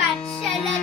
पाठशाला